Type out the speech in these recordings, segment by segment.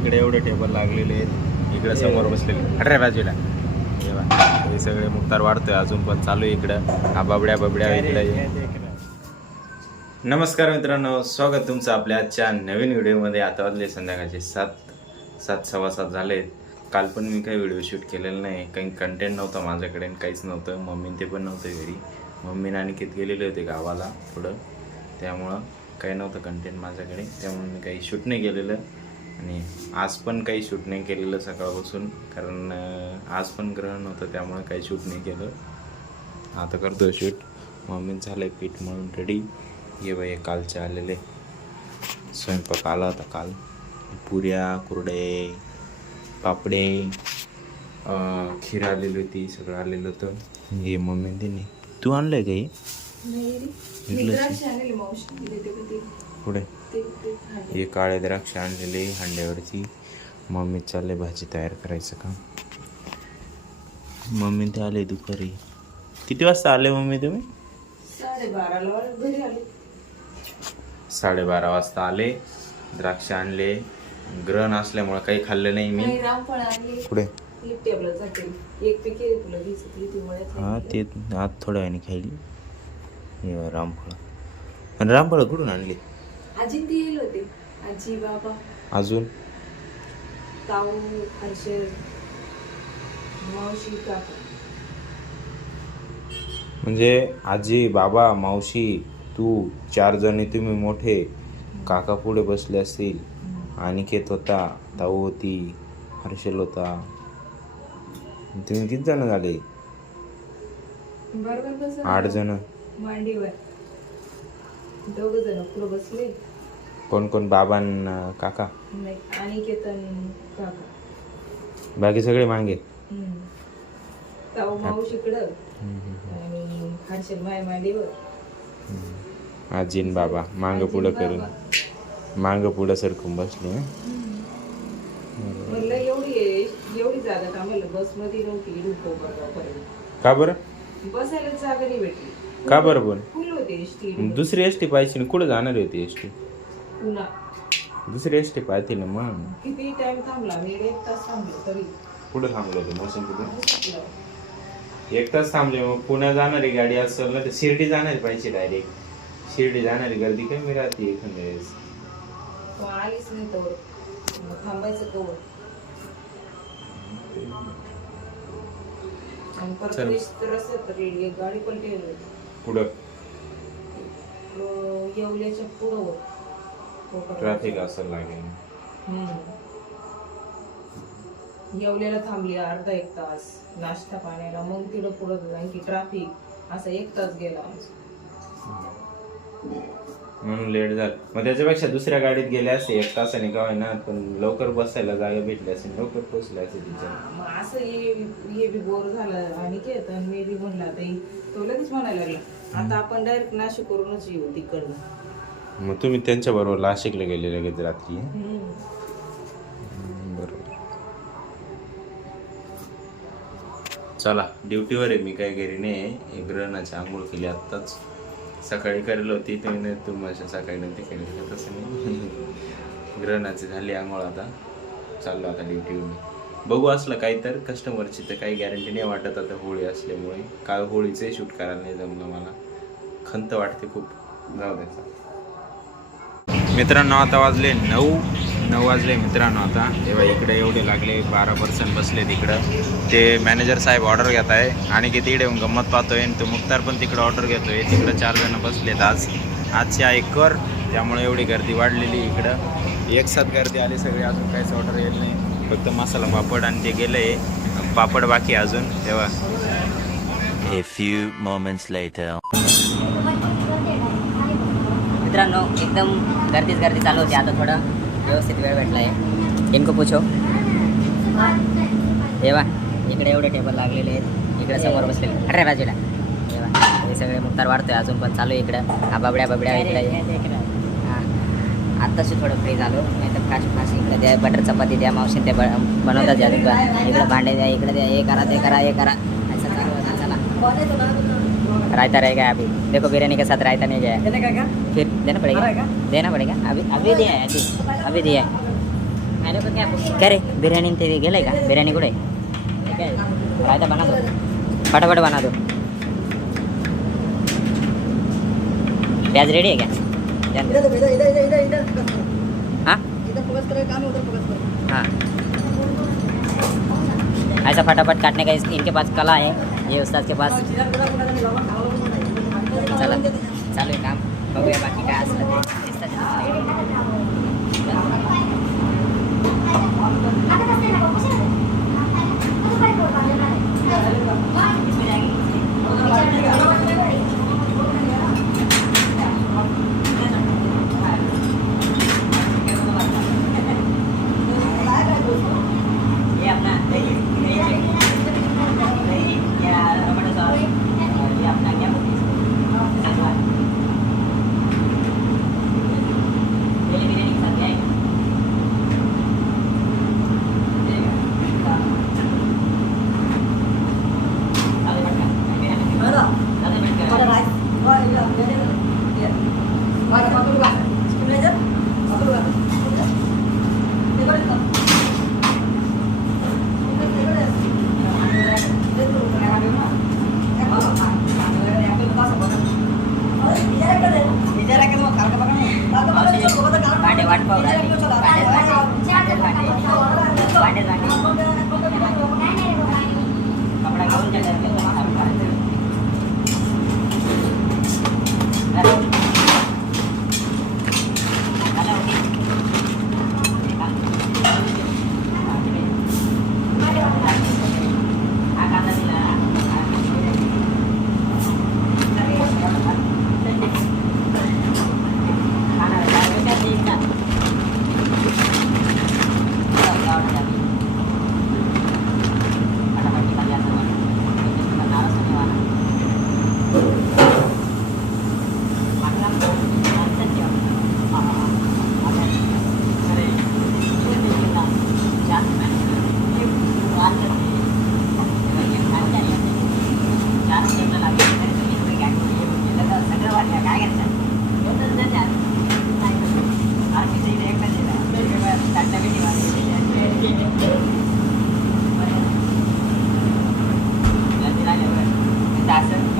इकडे एवढे टेबल लागलेले आहेत, इकडे समोर बसलेले अरे बाजूला हे सगळे मुक्तार वाढतोय अजून पण चालू आहे इकडं. हा बबड्या इकडे. नमस्कार मित्रांनो, स्वागत तुमचं आपल्या आजच्या नवीन व्हिडिओमध्ये. आता वाजले संध्याकाळचे 7:15 झालेत. काल पण मी काही व्हिडिओ शूट केलेला नाही, काही कंटेंट नव्हता माझ्याकडे, काहीच नव्हतं. मम्मी ते पण नव्हतं घरी. मम्मी अनिकेत गेलेले होते गावाला पुढं, त्यामुळं काही नव्हतं कंटेंट माझ्याकडे, त्यामुळे मी काही शूट नाही केलेलं. आणि आज पण काही शूट नाही केलेलं सकाळपासून, कारण आज पण ग्रहण होतं, त्यामुळे काही शूट नाही केलं. आता करतो शूट. मम्मी झालं आहे पीठ म्हणून रेडी. ये बाई कालचे आलेले स्वयंपाक आला होता काल. पुऱ्या, कुरडे, पापडे, खीर आलेली होती, सगळं आलेलं होतं. हे मम्मी त्यांनी. तू आणलंय का पुढे? हे काळे द्राक्ष आणलेले हंड्यावरची. मम्मी चालले भाजी तयार करायचं काम. मम्मी ते आले दुपारी. किती वाजता आले मम्मी तुम्ही? 12:30 वाजता आले. द्राक्ष आणले. ग्रहण असल्यामुळे काही खाल्लं नाही मी. पुढे हा ते आज थोड्या वेळाने खायली. हे रामफळ. आणि रामफळ कुठून आणली? आजी बाबा अजून ताऊ, हर्षल, मावशी, काका. म्हणजे आजी, बाबा, मावशी, तू, 4 जणी तुम्ही मोठे. काका पुढे बसले असतील. अनिकेत होता, ताऊ होती, हर्षल होता. तुम्ही किती जण झाले? बरोबर 8 जण. मांडीवर 2 जण पुढे बसले. कोण कोण? बाबान काका? नाही, अनिकेत आणि काका. बाकी सगळे मागे. ताऊ मावशीकडं आणि हर्षल माय मांडीवर. आजीन बाबा मांग पुढं करून, मांग पुढं सरकून बसले. म्हणलं एवढी जागा आम्हाला बसमध्ये नव्हती. का बरं? बसायला जागा नाही भेटली. का बरं? पण फुल होते एसटी. दुसरी एसटी पाहिजे ना. कुठं जाणार होती एसटी? पुन्हा दुसरी एसटी पाहिजे ना. मग किती टाइम थांबला मी? 1 तास थांबलो तरी. कुठं थांबलो होतो? मोशन कुठे? 1 तास थांबले. मग पुण्या जाणारी गाडी असेल ना तर शिर्डी जाणारी पाहिजे डायरेक्ट. शिर्डी जाणारी गर्दी कमी राहते एखाद्या वेळेस. आलीच नाही तर थांबायचं कवर. आणि परत रस्त्यात तर एक गाडी पलटी पुढं येवल्याच्या पुढं ट्रॅफिक असेल लागेल. येवल्याला थांबली अर्धा 1 तास नाश्ता पाण्याला. मग तिथं पुढं आणखी ट्रॅफिक. असा 1 तास गेला आमचा. म्हणून लेट झालं. मग त्याच्यापेक्षा दुसऱ्या गाडीत गेले असते 1 तासाने का ना, पण लवकर बसायला जागा भेटली असेल, लवकर पोहोचले असेल तिच्या. मग असं हे बी बोर झालं. आणि घेत मी बी म्हणला ताई, तो लगेच म्हणायला लागला आता आपण डायरेक्ट नाशिक करूनच येऊ तिकडनं. मग तुम्ही त्यांच्या बरोबर नाशिकला गेले लगेच रात्री? बरोबर. चला, ड्युटीवर आहे मी, काय घरी नाही. ग्रहणाची आंघोळ केली आत्ताच. सकाळी करेल होती तू माझ्या सकाळी नव्हती केली, तसं नाही. ग्रहणाची झाली आंघोळ. आता चाललो आता ड्युटीवर. बघू असलं काही तर कस्टमरची तर काही गॅरंटी नाही वाटत आता होळी असल्यामुळे. काल होळीचे शूट करायला नाही जमलं मला. खंत वाटते खूप. जाऊ द्यायचा. मित्रांनो आता वाजले 9 वाजले मित्रांनो. आता तेव्हा इकडे एवढे लागले 12% बसले तिकडं. ते मॅनेजर साहेब ऑर्डर घेत आहे आणि किती इकडे येऊन गंमत पाहतोय. तो मुक्तार पण तिकडं ऑर्डर घेतोय. तिकडं 4 जण बसलेत. आजची आहे कर, त्यामुळे एवढी गर्दी वाढलेली इकडं. एक साथ गर्दी आली सगळी. अजून काहीच ऑर्डर येईल नाही, फक्त मसाला पापड आणि ते गेले पापड बाकी अजून. तेव्हा A few moments later. मित्रांनो एकदम गर्दी चालू होती. आता थोडं व्यवस्थित वेळ भेटला आहे. इनको पूछो. तेव्हा इकडे एवढे टेबल लागलेले आहेत, इकडे समोर बसलेले अरे बाजूला. तेव्हा हे सगळे मुक्तार वाढतोय अजून पण चालू आहे इकडं. हा बबड्या इकडे. हां आत्ताशी थोडं फ्री झालो, नाही तर फास्ट इकडे द्या. बटर चपाती द्या, मावशी ते बनवतात द्या. इकडं भांडे द्या, इकडे द्या. हे करा ते करा असं चालू होता. चला रायता रहेगा अभी. देखो बिरयानी के साथ रायता नहीं गया, फिर देना पड़ेगा अभी दिया है काय रे बिर्याणी ते गेलंय का बिर्याणी कुठे काय तर बना दो फटाफट बना दो प्याज रेडी है क्या हाँ हाँ ऐसा फटाफट काटने का इनके पास कला है ये उस्ताद के पास चला चालू आहे काम बघूया बाकी काय असलं ये अपना दही या टमाटो सॉस ये अपना क्या बिरयानी के साथ क्या है भांडे वाट पाहू भांडे कपडा घेऊन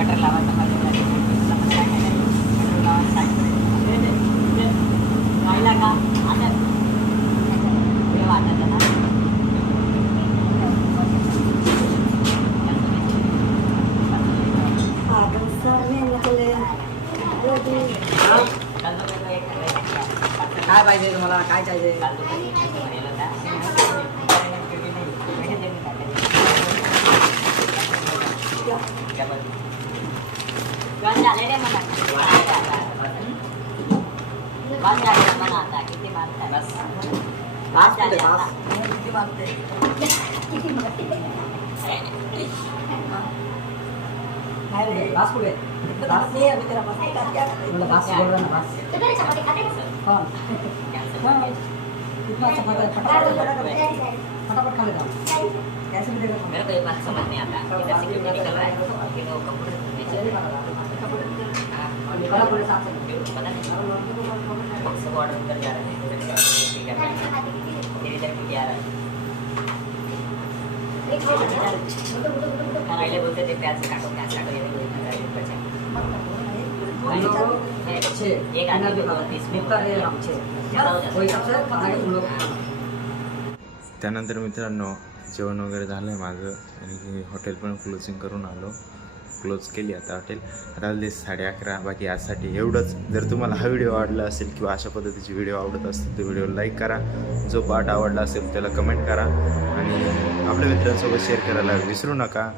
बटर लावायचं राहिला का आता वाटत ना काय पाहिजे तुम्हाला काय पाहिजे झाले रे मला बस झाले मला आता किती मागताय बस बस झाले आता किती मागते काय रे बस कुठे बस ये अभी तेरा बस क्या मतलब बस बोल रहा ना बस तो तेरी चपाती खाते कौन कितना चपाती फटाफट खा लेता हूं कैसे मिलेगा मेरे को ये बात समझ नहीं आता इधर सिक्योरिटी निकल रहा है कि वो कंप्यूटर बड़ा पूरे साथ से पता नहीं सब ऑर्डर कर जा रहे हैं तेरे इधर भी आ रहा है पहले बोलते थे प्याज काटो ये एक आदमी भी 30 में होता है हम 6 कोई सबसे पता है तुम लोग त्यानंतर मित्रांनो जेवण वगैरे झालं आहे माझं आणि हॉटेल पण क्लोजिंग करून आलो क्लोज केली आता हॉटेल आता वाजले 11:30 बाकी आजसाठी एवढंच जर तुम्हाला हा व्हिडिओ आवडला असेल किंवा अशा पद्धतीचे व्हिडिओ आवडत असतील तर व्हिडिओ लाईक करा जो पार्ट आवडला असेल त्याला कमेंट करा आणि आपल्या मित्रांसोबत शेअर करायला विसरू नका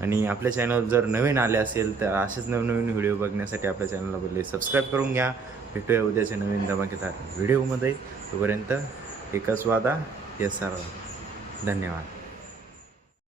आणि आपल्या चॅनल जर नवीन आले असेल तर असेच नवीन व्हिडिओ बघण्यासाठी आपल्या चॅनलला पहिले सबस्क्राईब करून घ्या भेटूया उद्याच्या नवीन धमाकेदार व्हिडिओमध्ये तोपर्यंत एकच वादा हे सर्व धन्यवाद